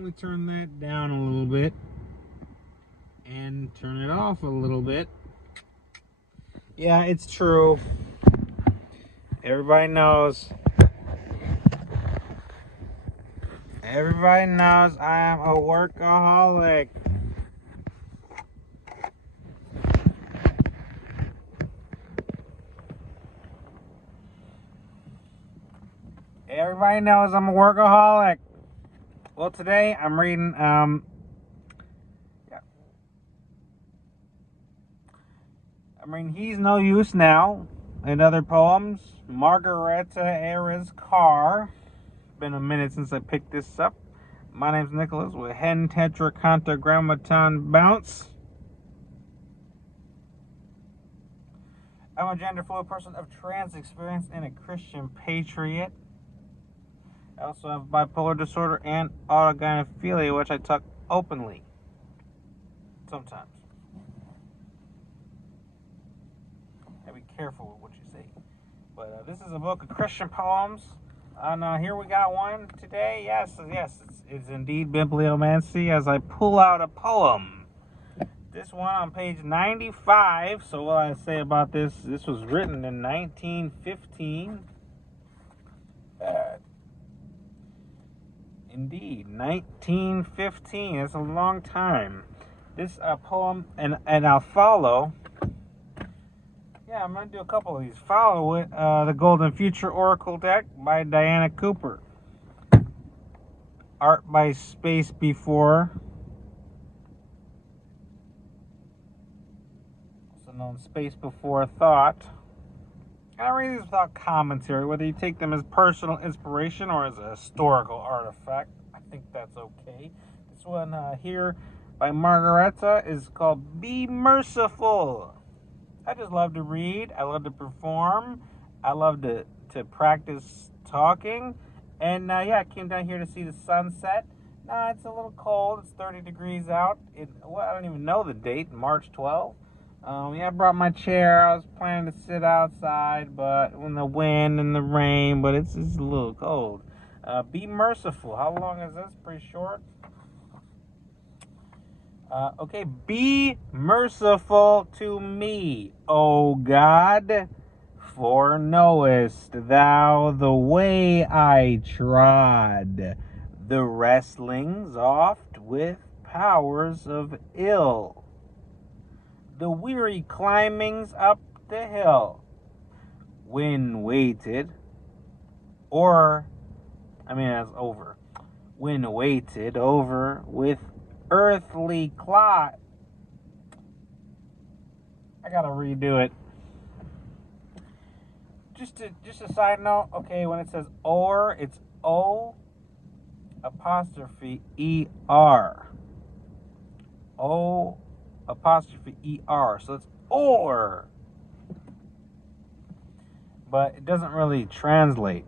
Let me turn that down a little bit and turn it off a little bit. Yeah, it's true. Everybody knows. Everybody knows I am a workaholic. Everybody knows I'm a workaholic. Well, today I'm reading, I'm reading He's No Use Now and other poems. Margareta Era's Car. Been a minute since I picked this up. My name's Nicholas with Hen Tetragrammaton Bounce. I'm a gender fluid person of trans experience and a Christian patriot. I also have bipolar disorder and autogynephilia, which I talk openly. Sometimes. Gotta be careful with what you say. But this is a book of Christian poems. And here we got one today. Yes, it's indeed bibliomancy as I pull out a poem. This one on page 95. So what I say about this, this was written in 1915. Indeed, 1915. It's a long time. This poem, and I'll follow. Yeah, I'm going to do a couple of these. Follow it, The Golden Future Oracle Deck by Diana Cooper. Art by Space Before. Also known Space Before Thought. I read these without commentary, whether you take them as personal inspiration or as a historical artifact. I think that's okay. This one here by Margareta is called Be Merciful. I just love to read. I love to perform. I love to practice talking. And I came down here to see the sunset. It's a little cold. It's 30 degrees out. I don't even know the date, March 12th. I brought my chair. I was planning to sit outside, but when the wind and the rain, but it's just a little cold. Be merciful. How long is this? Pretty short. Okay. Be merciful to me, O God, for knowest thou the way I trod, the wrestlings oft with powers of ill. The weary climbings up the hill, when weighted over with earthly clot. I gotta redo it. Just a side note, okay, when it says or, it's O apostrophe E-R. O apostrophe E-R. So it's or. But it doesn't really translate.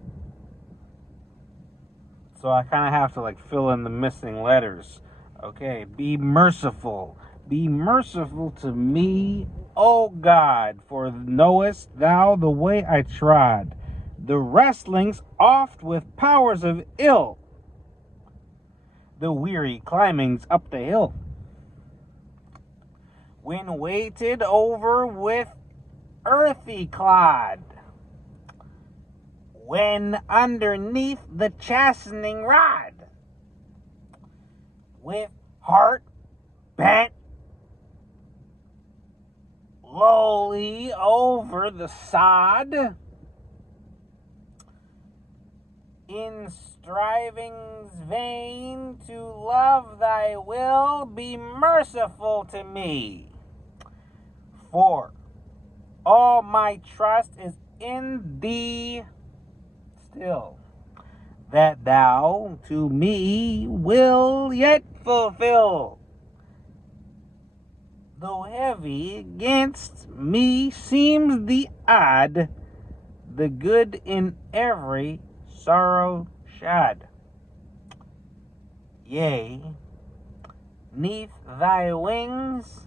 So I kind of have to fill in the missing letters. Okay, be merciful. Be merciful to me, O God, for knowest thou the way I trod, the wrestlings oft with powers of ill, the weary climbings up the hill, when weighted over with earthy clod, when underneath the chastening rod, with heart bent lowly over the sod, in strivings vain to love thy will, be merciful to me. For all my trust is in thee still, that thou to me will yet fulfill. Though heavy against me seems the odd, the good in every sorrow shad. Yea, 'neath thy wings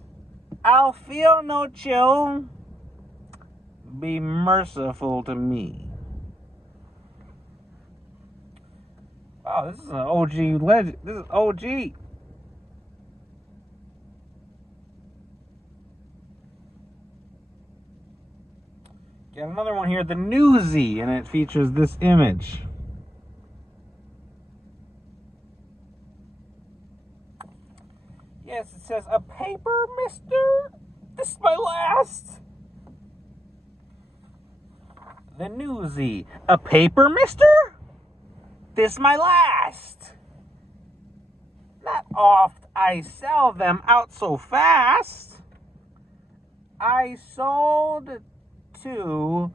I'll feel no chill. Be merciful to me. Wow, this is an OG legend. This is OG. Got another one here, the Newsy, and it features this image. Yes, it says, a paper, mister? This is my last. The Newsy. A paper, mister? This my last. Not oft I sell them out so fast. I sold two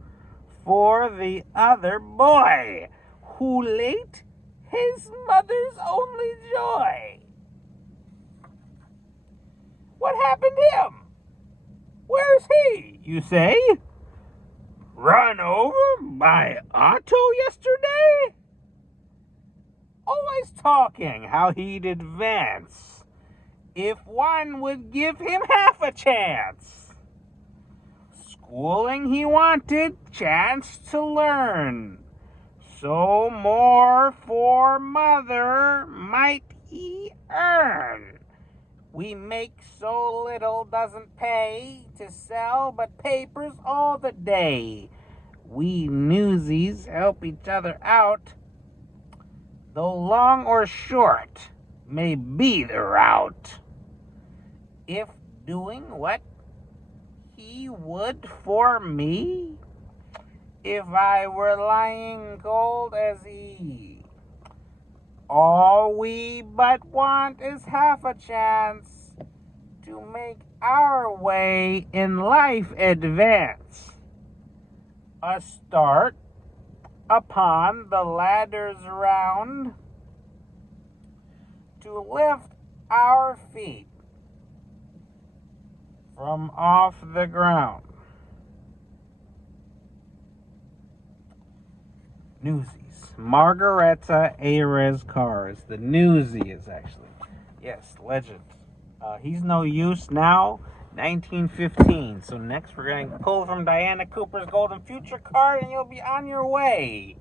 for the other boy, who late his mother's only joy. What happened to him? Where's he, you say? Run over by auto yesterday? Always talking how he'd advance if one would give him half a chance. Schooling he wanted, chance to learn. So more for mother might he earn. We make so little doesn't pay to sell but papers all the day. We newsies help each other out, though long or short may be the route. If doing what he would for me, if I were lying cold as he. All we but want is half a chance to make our way in life advance. A start upon the ladder's round to lift our feet from off the ground. Newsies. Margareta Ares Cars. The Newsy is actually. Yes, legend. He's no use now. 1915. So next we're going to pull from Diana Cooper's Golden Future card and you'll be on your way.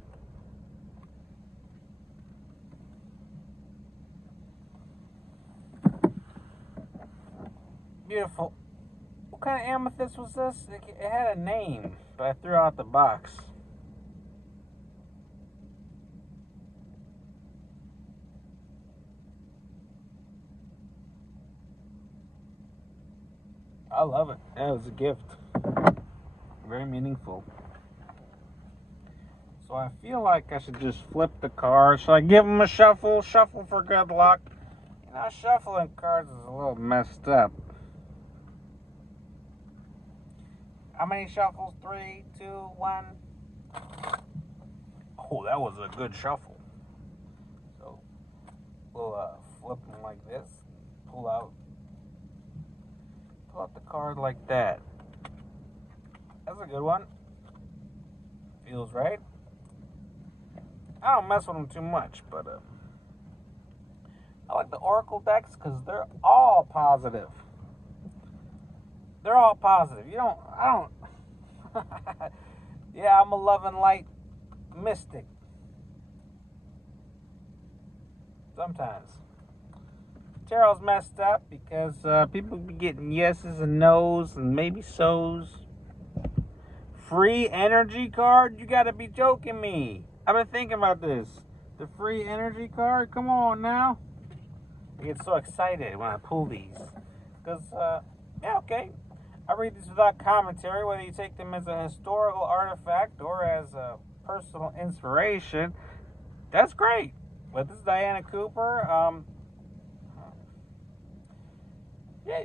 Beautiful. What kind of amethyst was this? It had a name, but I threw out the box. I love it. That was a gift. Very meaningful. So I feel like I should just flip the cards. Should I give them a shuffle? Shuffle for good luck. You know, shuffling cards is a little messed up. How many shuffles? 3, 2, 1. Oh, that was a good shuffle. So we'll flip them like this. Pull out the card like that. That's a good one. Feels right. I don't mess with them too much, but I like the Oracle decks because they're all positive. They're all positive. I don't. Yeah, I'm a love and light mystic. Sometimes. Tarot's messed up because people be getting yeses and nos and maybe so's. Free energy card? You gotta be joking me. I've been thinking about this. The free energy card? Come on now. I get so excited when I pull these. Because, yeah, okay. I read these without commentary, whether you take them as a historical artifact or as a personal inspiration. That's great. But this is Diana Cooper. Yeah,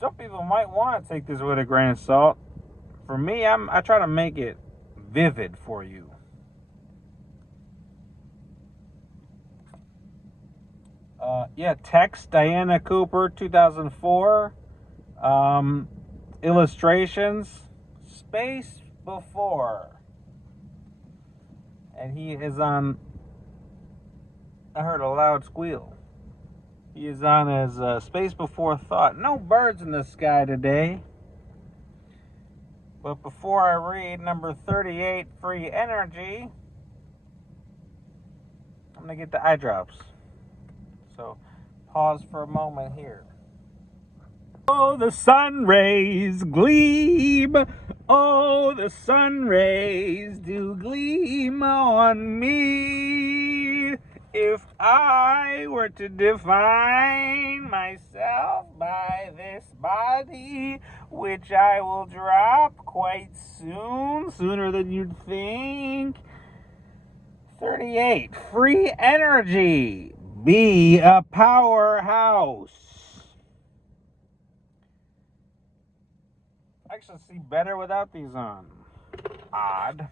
some people might want to take this with a grain of salt. For me, I try to make it vivid for you. Yeah, text Diana Cooper 2004. Illustrations Space Before. And he is on. I heard a loud squeal. He is on his Space Before Thought. No birds in the sky today. But before I read number 38, Free Energy, something to get the eye drops. So, pause for a moment here. Oh, the sun rays gleam. Oh, the sun rays do gleam on me. If I were to define myself by this body, which I will drop quite soon, sooner than you'd think. 38. Free energy. Be a powerhouse. I actually see better without these on. Odd.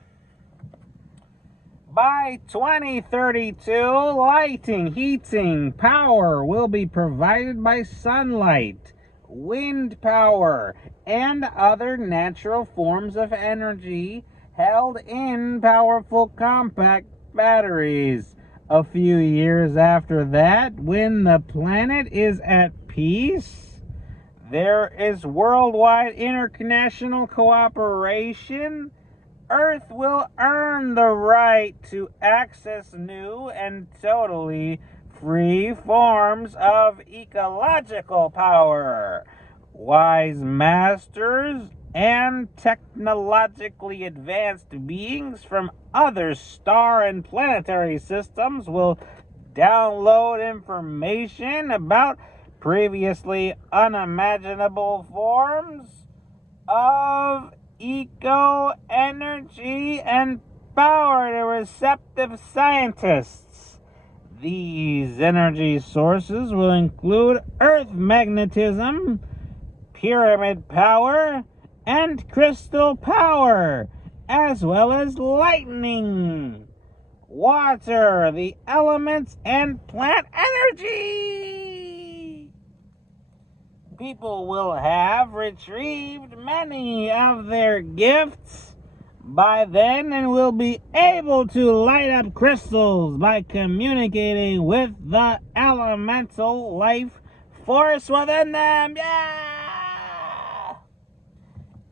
By 2032, lighting, heating, power will be provided by sunlight, wind power, and other natural forms of energy held in powerful compact batteries. A few years after that, when the planet is at peace, there is worldwide international cooperation. Earth will earn the right to access new and totally free forms of ecological power. Wise masters and technologically advanced beings from other star and planetary systems will download information about previously unimaginable forms of eco-energy and power to receptive scientists. These energy sources will include earth magnetism, pyramid power, and crystal power, as well as lightning, water, the elements, and plant energy. People will have retrieved many of their gifts by then and will be able to light up crystals by communicating with the elemental life force within them. Yeah!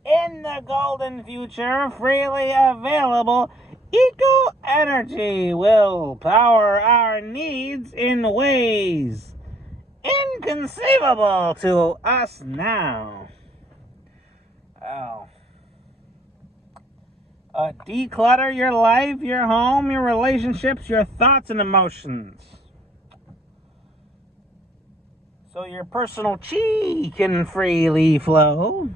In the golden future, freely available eco-energy will power our needs in ways inconceivable to us now. Declutter your life, your home, your relationships, your thoughts and emotions, so your personal chi can freely flow.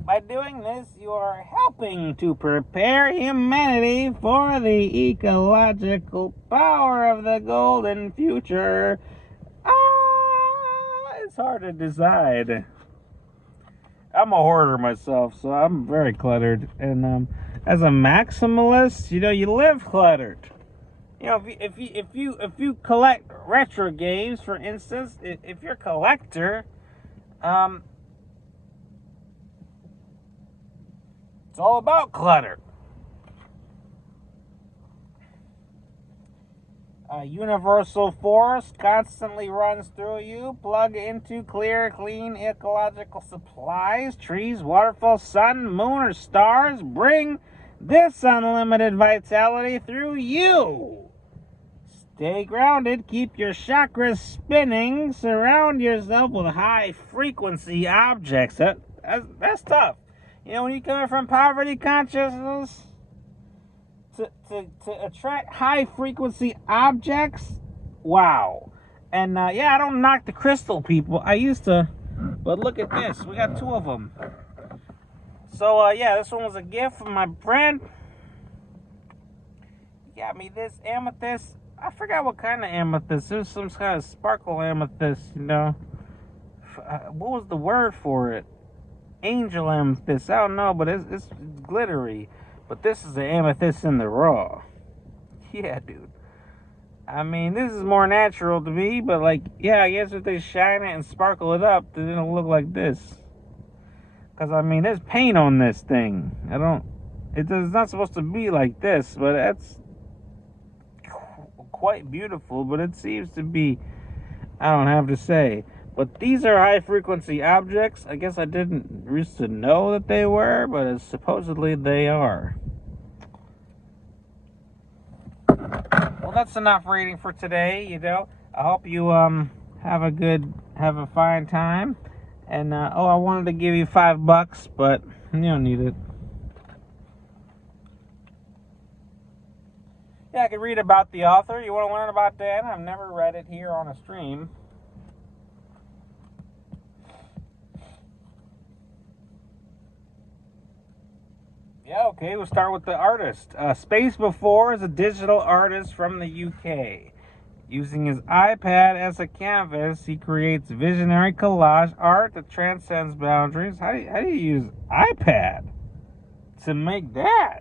By doing this, you are helping to prepare humanity for the ecological power of the golden future. It's hard to decide. I'm a hoarder myself, so I'm very cluttered. And as a maximalist, you live cluttered. If you collect retro games, for instance, if you're a collector, it's all about clutter. A universal force constantly runs through you. Plug into clear, clean, ecological supplies. Trees, waterfalls, sun, moon, or stars bring this unlimited vitality through you. Stay grounded. Keep your chakras spinning. Surround yourself with high-frequency objects. That's tough. When you're coming from poverty consciousness, to attract high-frequency objects, wow. And, I don't knock the crystal people. I used to, but look at this. We got 2 of them. So, this one was a gift from my friend. He got me this amethyst. I forgot what kind of amethyst. It was some kind of sparkle amethyst, What was the word for it? Angel amethyst. I don't know, but it's glittery. But this is the amethyst in the raw. Yeah, dude. I mean, this is more natural to me, but I guess if they shine it and sparkle it up, then it'll look like this. Because, there's paint on this thing. It's not supposed to be like this, but that's quite beautiful, but it seems to be, I don't have to say. But these are high-frequency objects. I guess I didn't used to know that they were, but supposedly they are. that's enough reading for today. I hope you have a fine time. And I wanted to give you $5, but you don't need it. Yeah, I could read about the author. You want to learn about Dan? I've never read it here on a stream. Yeah, okay, we'll start with the artist. Space Before is a digital artist from the UK. Using his iPad as a canvas, he creates visionary collage art that transcends boundaries. How do you use iPad to make that?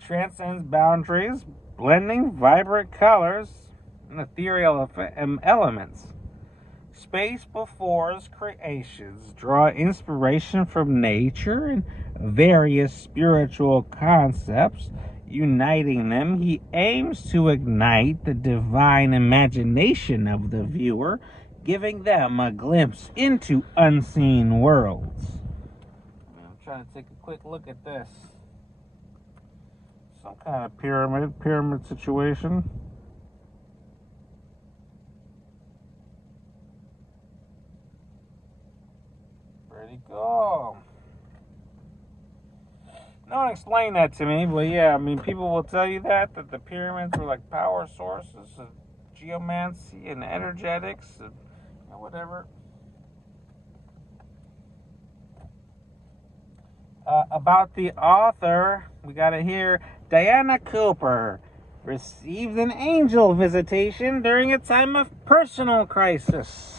Transcends boundaries, blending vibrant colors and ethereal elements. Space Before's creations draw inspiration from nature and various spiritual concepts. Uniting them, he aims to ignite the divine imagination of the viewer, giving them a glimpse into unseen worlds. I'm trying to take a quick look at this. Some kind of pyramid situation. Where'd he go? No one explained that to me, but yeah, I mean, people will tell you that the pyramids were like power sources of geomancy and energetics and whatever. About the author, we got it here. Diana Cooper received an angel visitation during a time of personal crisis.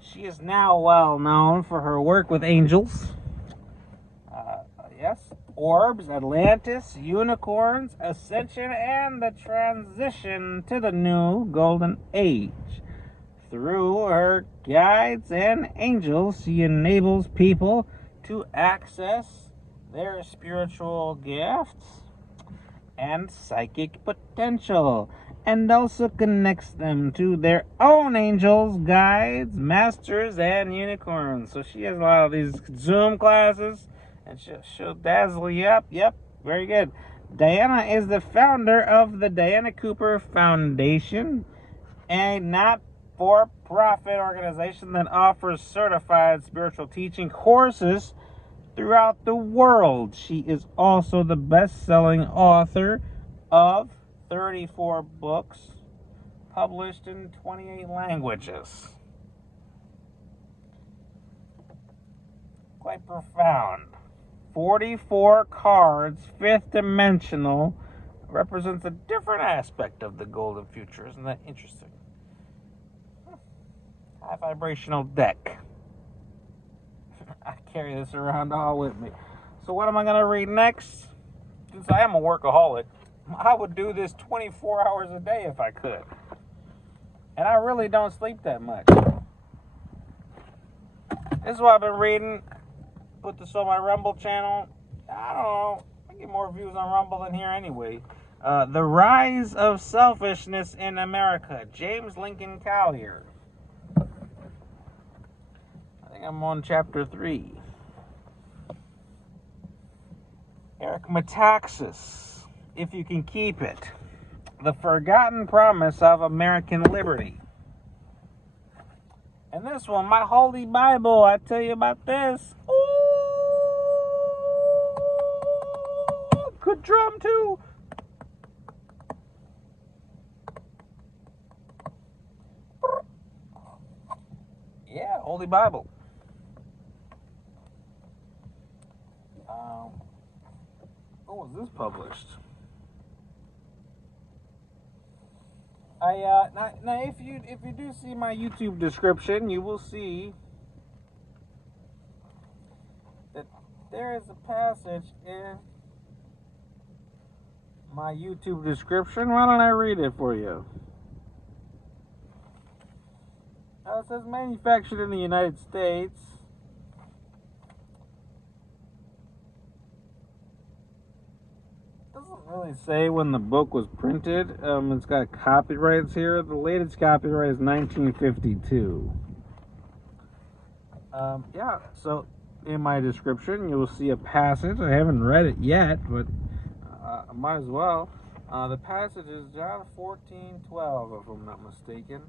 She is now well known for her work with angels. Yes, orbs, Atlantis, unicorns, ascension, and the transition to the new golden age. Through her guides and angels, she enables people to access their spiritual gifts and psychic potential, and also connects them to their own angels, guides, masters, and unicorns. So she has a lot of these Zoom classes, and she'll dazzle you up. Yep, very good. Diana is the founder of the Diana Cooper Foundation, a not-for-profit organization that offers certified spiritual teaching courses throughout the world. She is also the best-selling author of 34 books published in 28 languages. Quite profound. 44 cards, fifth dimensional, represents a different aspect of the golden future. Isn't that interesting? High vibrational deck. I carry this around all with me. So what am I going to read next? Since I am a workaholic, I would do this 24 hours a day if I could. And I really don't sleep that much. This is what I've been reading. Put this on my Rumble channel. I don't know. I get more views on Rumble than here anyway. The Rise of Selfishness in America. James Lincoln Collier. I think I'm on chapter 3. Eric Metaxas. If You Can Keep It. The Forgotten Promise of American Liberty. And this one, my Holy Bible. I tell you about this. Ooh, good drum too. Yeah, Holy Bible. When was this published? Now if you do see my YouTube description, you will see that there is a passage in my YouTube description. Why don't I read it for you? It says manufactured in the United States. Doesn't really say when the book was printed. It's got copyrights here. The latest copyright is 1952. Yeah, so in my description, you will see a passage. I haven't read it yet, but I might as well. The passage is John 14:12, if I'm not mistaken.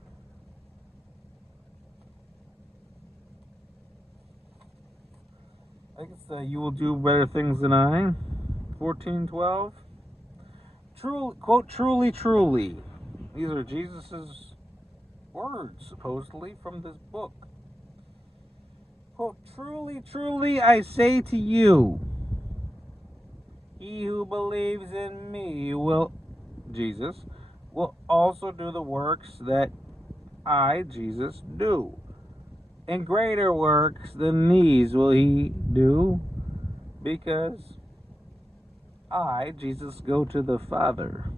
I think it's you will do better things than I. 14:12. True, quote, truly, truly. These are Jesus's words, supposedly, from this book. Quote, truly, truly, I say to you, he who believes in me will, Jesus, will also do the works that I, Jesus, do. And greater works than these will he do, because I, Jesus, go to the Father.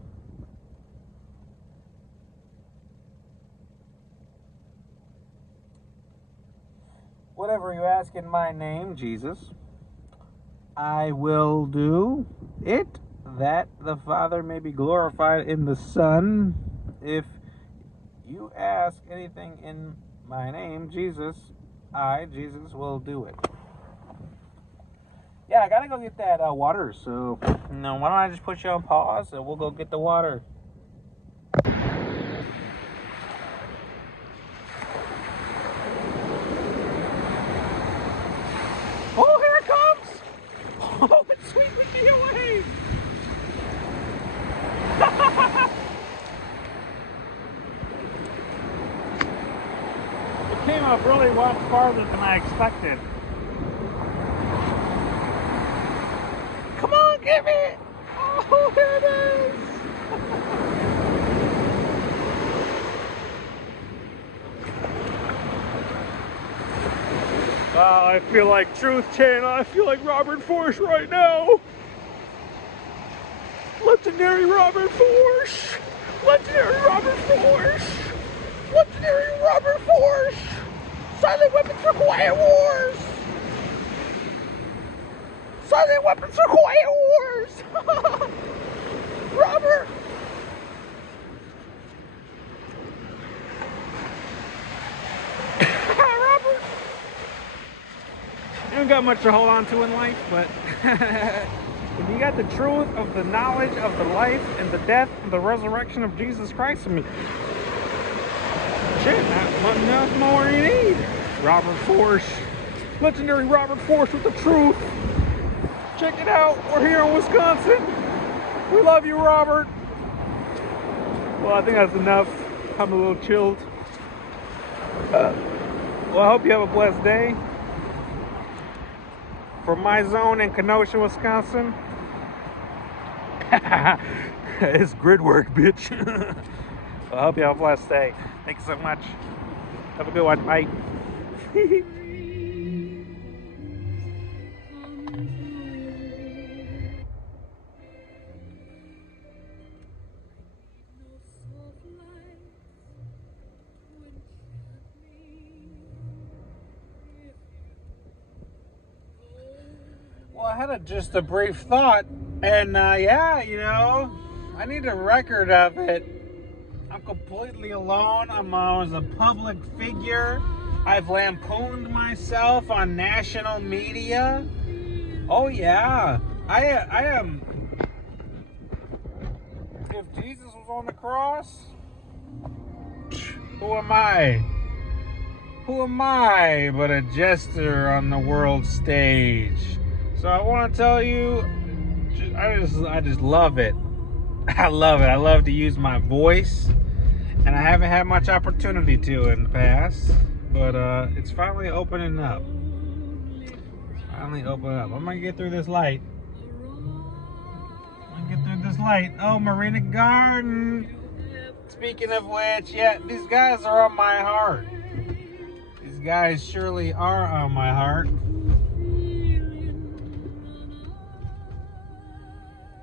Whatever you ask in my name, Jesus, I will do it, that the Father may be glorified in the Son. If you ask anything in my name, Jesus, I, Jesus, will do it. Yeah, I gotta go get that water, so why don't I just put you on pause and we'll go get the water. Oh, here it comes! Oh, it's sweeping me away! It came up really much farther than I expected. Come on, get me! Oh, here it is! I feel like Truth Channel. I feel like Robert Force right now. Legendary Robert Force! Legendary Robert Force! Legendary Robert Force! Silent weapons for quiet wars! Silent weapons for quiet wars! Robert! Robert! You don't got much to hold on to in life, but when you got the truth of the knowledge of the life and the death and the resurrection of Jesus Christ, I mean, shit, nothing more you need. Robert Force. Legendary Robert Force with the truth. Check it out. We're here in Wisconsin. We love you, Robert. Well, I think that's enough. I'm a little chilled. Well, I hope you have a blessed day. From my zone in Kenosha, Wisconsin. It's grid work, bitch. Well, I hope you have a blessed day. Thanks so much. Have a good one. Bye. Well, I had just a brief thought, and yeah, I need a record of it. I'm completely alone. I was a public figure. I've lampooned myself on national media. Oh yeah, I am. If Jesus was on the cross, who am I? Who am I but a jester on the world stage? So I want to tell you, I just love it. I love it. I love to use my voice, and I haven't had much opportunity to in the past, but it's finally opening up. I'm gonna get through this light. Oh, Marina Garden. Speaking of which, yeah, these guys are on my heart. These guys surely are on my heart.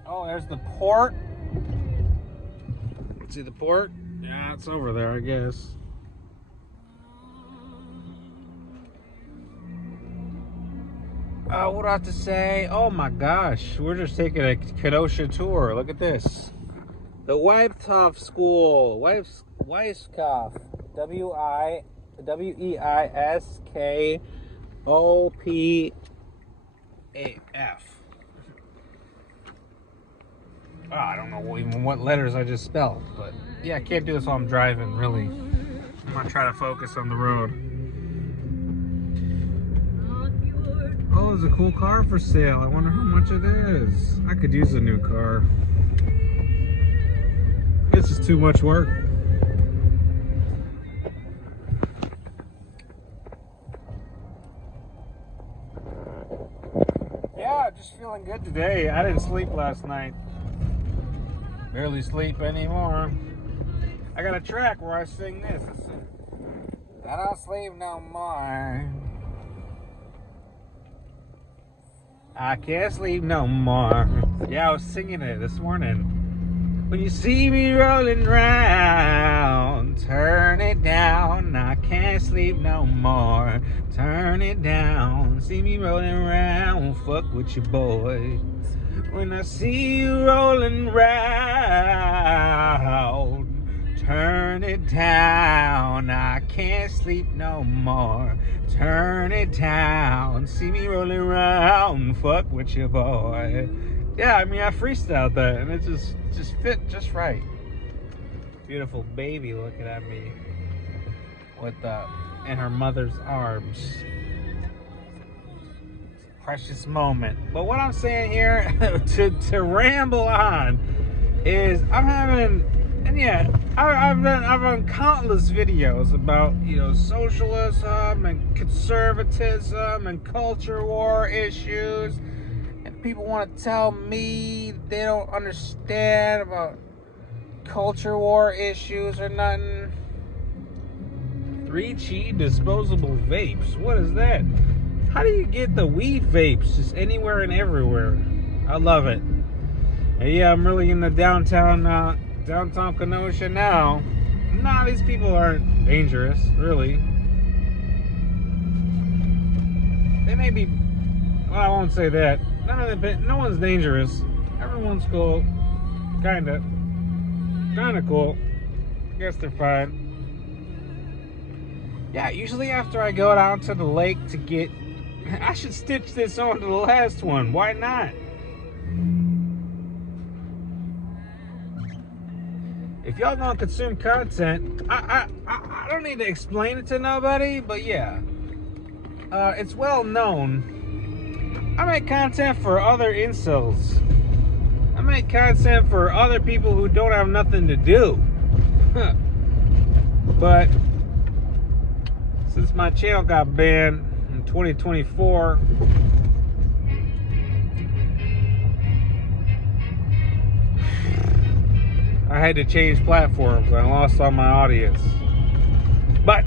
Oh, there's the port. See the port? Yeah, it's over there, I guess. What do I have to say? Oh my gosh, we're just taking a Kenosha tour. Look at this. The Weiskopf School. Weiskopf. Weiskopf. Oh, I don't know even what letters I just spelled, but yeah, I can't do this while I'm driving, really. I'm gonna try to focus on the road. Oh, there's a cool car for sale. I wonder how much it is. I could use a new car. This is too much work. Yeah, just feeling good today. I didn't sleep last night. Barely sleep anymore. I got a track where I sing this. I don't sleep no more. I can't sleep no more. Yeah, I was singing it this morning. When you see me rolling round, turn it down. I can't sleep no more. Turn it down. See me rolling round, fuck with your boy. When I see you rolling round, turn it down. I can't sleep no more. Turn it down. See me rolling around, fuck with your boy. Yeah, I mean, I freestyled that, and it just fit just right. Beautiful baby looking at me with in her mother's arms. Precious moment. But what I'm saying here to ramble on is I'm having, and yeah, I've done countless videos about, you know, socialism and conservatism and culture war issues. People want to tell me they don't understand about culture war issues or nothing. 3G disposable vapes. What is that? How do you get the weed vapes just anywhere and everywhere? I love it. And yeah, I'm really in the downtown Kenosha now. Nah, these people aren't dangerous, really. They may be. Well, I won't say that. No one's dangerous. Everyone's cool. Kinda cool. I guess they're fine. Yeah, usually after I go down to the lake to get... I should stitch this on to the last one. Why not? If y'all gonna consume content, I don't need to explain it to nobody, but yeah. It's well known. I make content for other incels. I make content for other people who don't have nothing to do. But since my channel got banned in 2024, I had to change platforms. I lost all my audience. But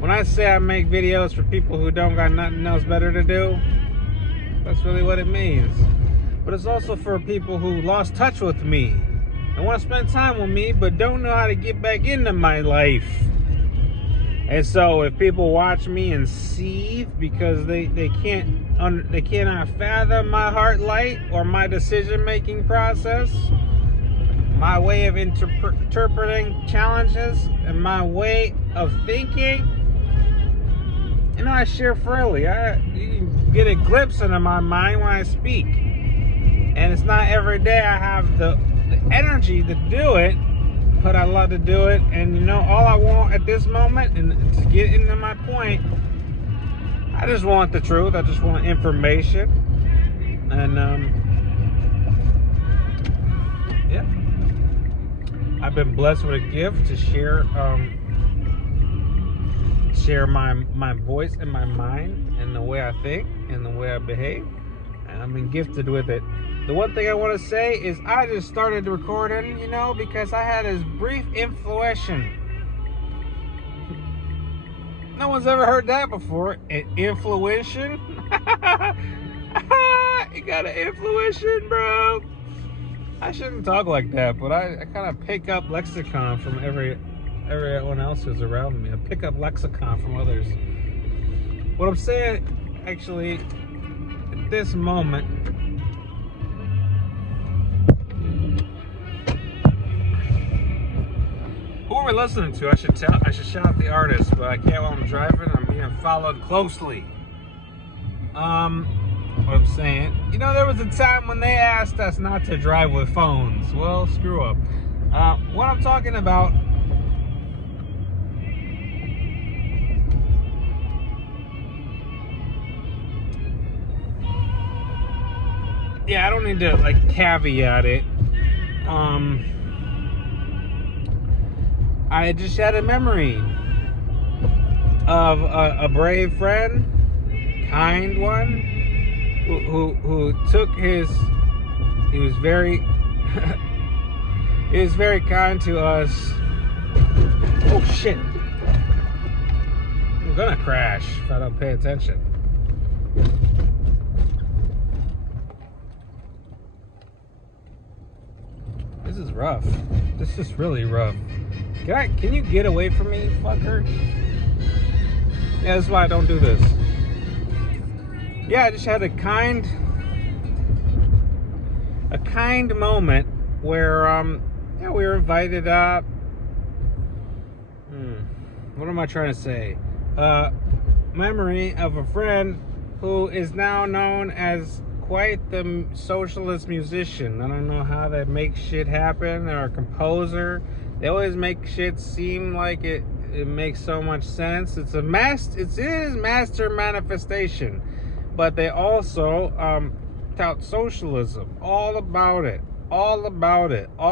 when I say I make videos for people who don't got nothing else better to do, that's really what it means. But it's also for people who lost touch with me and want to spend time with me but don't know how to get back into my life. And so if people watch me and seethe because they cannot fathom my heart light or my decision-making process, my way of interpreting challenges, and my way of thinking, you know, I share freely. You can get a glimpse into my mind when I speak. And it's not every day I have the energy to do it, but I love to do it. And you know, all I want at this moment, and to get into my point, I just want the truth. I just want information. And yeah, I've been blessed with a gift to share my voice and my mind and the way I think and the way I behave, and I've been gifted with it. The one thing I want to say is I just started recording, you know, because I had this brief influation. No one's ever heard that before. An influation? You got an influation, bro. I shouldn't talk like that, but I kind of pick up lexicon from everyone else who's around me. I pick up lexicon from others. What I'm saying, actually, at this moment, who are we listening to? I should shout out the artist, but I can't while I'm driving. I'm being followed closely. what I'm saying. You know, there was a time when they asked us not to drive with phones. Well, screw up. What I'm talking about. Yeah, I don't need to like caveat it. I just had a memory of a brave friend, kind one, who took his. He was very he was very kind to us. Oh shit! I'm gonna crash if I don't pay attention. This is rough. This is really rough. Can you get away from me, fucker? Yeah, that's why I don't do this. Yeah, I just had a kind moment where yeah, we were invited up. What am I trying to say? Memory of a friend who is now known as quite the socialist musician. I don't know how they make shit happen, or a composer. They always make shit seem like it makes so much sense. It is master manifestation, but they also tout socialism. All about it. All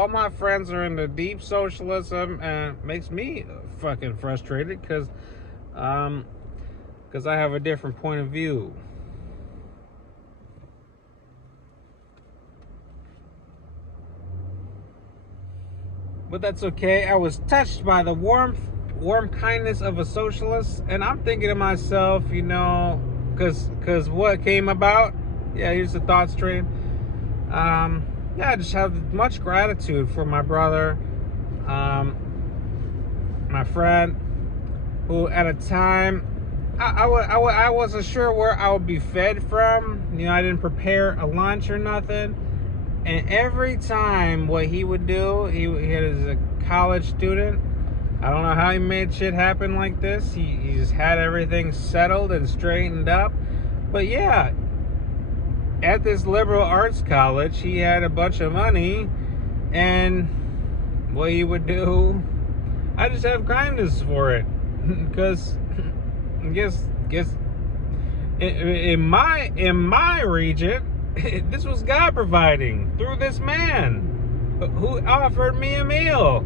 my friends are into deep socialism, and it makes me fucking frustrated because I have a different point of view. But that's okay. I was touched by the warm kindness of a socialist, and I'm thinking to myself, you know, because what came about? Yeah, here's the thought stream. Yeah, I just have much gratitude for my brother, my friend, who at a time I wasn't sure where I would be fed from. You know, I didn't prepare a lunch or nothing. And every time what he would do, he was a college student. I don't know how he made shit happen like this. He just had everything settled and straightened up. But yeah, at this liberal arts college, he had a bunch of money. And what he would do, I just have kindness for it. Because I guess in my region, this was God providing through this man who offered me a meal.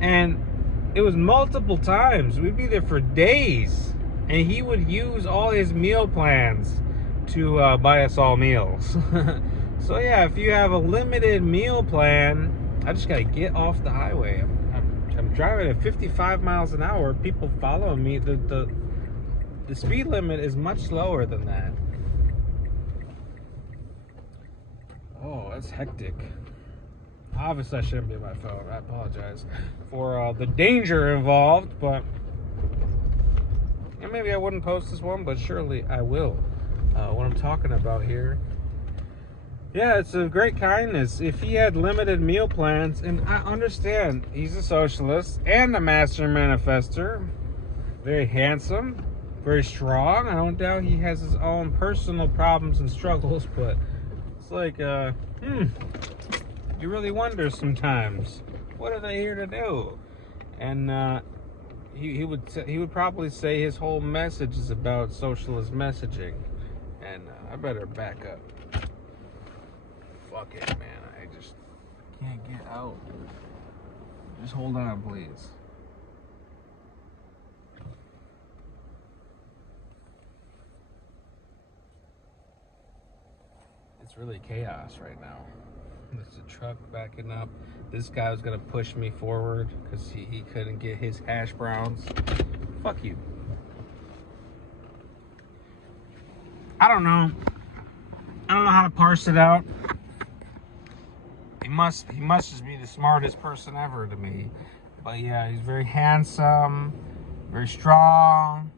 And it was multiple times. We'd be there for days. And he would use all his meal plans to buy us all meals. So yeah, if you have a limited meal plan, I just gotta get off the highway. I'm driving at 55 miles an hour. People follow me. The speed limit is much slower than that. Oh, that's hectic. Obviously, I shouldn't be on my phone. I apologize for the danger involved, but and maybe I wouldn't post this one, but surely I will. What I'm talking about here. Yeah, it's a great kindness. If he had limited meal plans, and I understand he's a socialist and a master manifester, very handsome, very strong. I don't doubt he has his own personal problems and struggles, but it's like, you really wonder sometimes, what are they here to do? And he would probably say his whole message is about socialist messaging, and I better back up. Fuck it, man. I just can't get out. Just hold on, please. It's really chaos right now. There's a truck backing up. This guy was gonna push me forward because he couldn't get his hash browns. Fuck you. I don't know how to parse it out. He must just be the smartest person ever to me. But yeah, he's very handsome, very strong,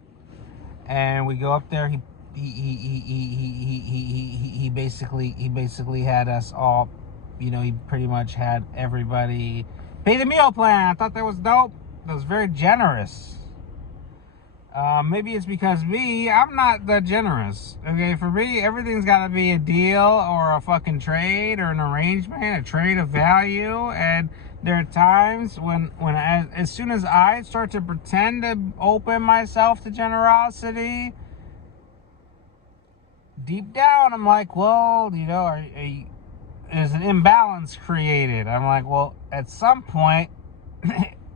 and we go up there. He basically had us all. You know, he pretty much had everybody pay the meal plan. I thought that was dope. That was very generous. Maybe it's because I'm not that generous. Okay, for me, everything's got to be a deal or a fucking trade or an arrangement, a trade of value. And there are times when as soon as I start to pretend to open myself to generosity, deep down, I'm like, well, there's an imbalance created. I'm like, well, at some point,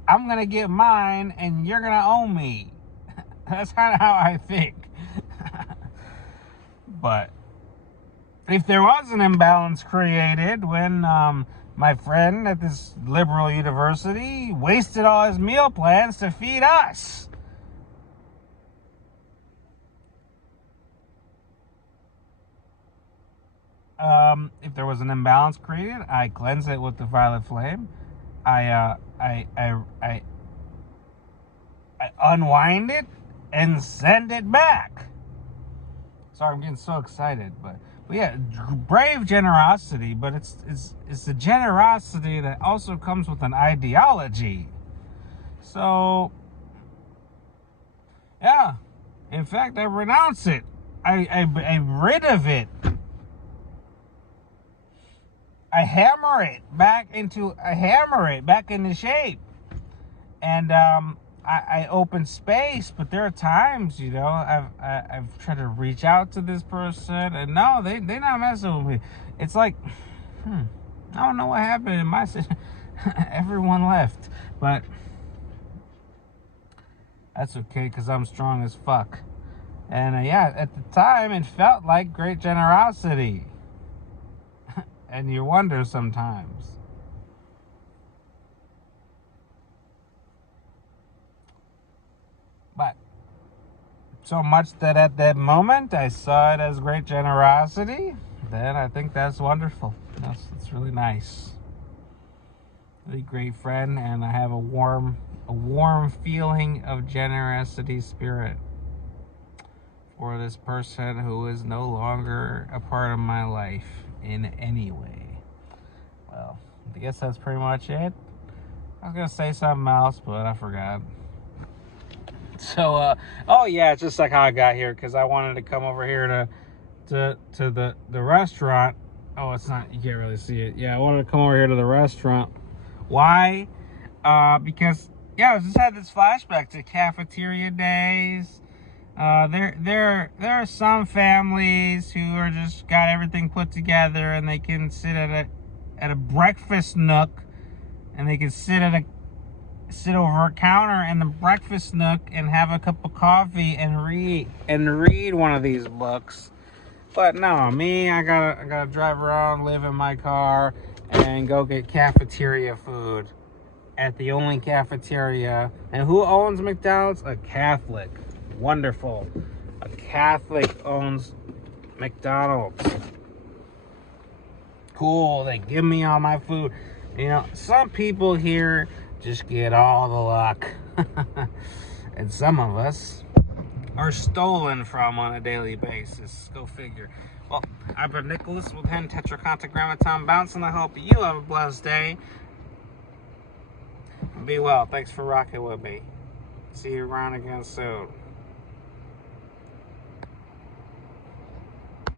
I'm gonna get mine, and you're gonna owe me. That's kind of how I think. But if there was an imbalance created when my friend at this liberal university wasted all his meal plans to feed us, if there was an imbalance created, I cleanse it with the violet flame. I unwind it and send it back. Sorry, I'm getting so excited, but yeah, brave generosity, but it's the generosity that also comes with an ideology. So, yeah, in fact, I renounce it. I'm rid of it. I hammer it back into shape, and I open space. But there are times, I've tried to reach out to this person, and no, they not messing with me. It's like, I don't know what happened in my everyone left, but that's okay because I'm strong as fuck. And yeah, at the time, it felt like great generosity. And you wonder sometimes. But so much that at that moment I saw it as great generosity, then I think that's wonderful. It's really nice. Really great friend, and I have a warm feeling of generosity spirit for this person who is no longer a part of my life in any way. Well, I guess that's pretty much it. I was gonna say something else, but I forgot. So, oh yeah, it's just like how I got here, because I wanted to come over here to the restaurant. Oh, it's not, you can't really see it. Yeah, I wanted to come over here to the restaurant. Why? Because yeah, I just had this flashback to cafeteria days. There are some families who are just got everything put together, and they can sit at a breakfast nook, and they can sit over a counter in the breakfast nook and have a cup of coffee and read one of these books. But no, me, I gotta drive around, live in my car, and go get cafeteria food at the only cafeteria. And who owns McDonald's? A Catholic. Wonderful. A Catholic owns McDonald's. Cool. They give me all my food. Some people here just get all the luck. And some of us are stolen from on a daily basis. Go figure. Well, I've been Nicholas with Hen Tetragrammaton Bounce, and I hope you have a blessed day. Be well. Thanks for rocking with me. See you around again soon.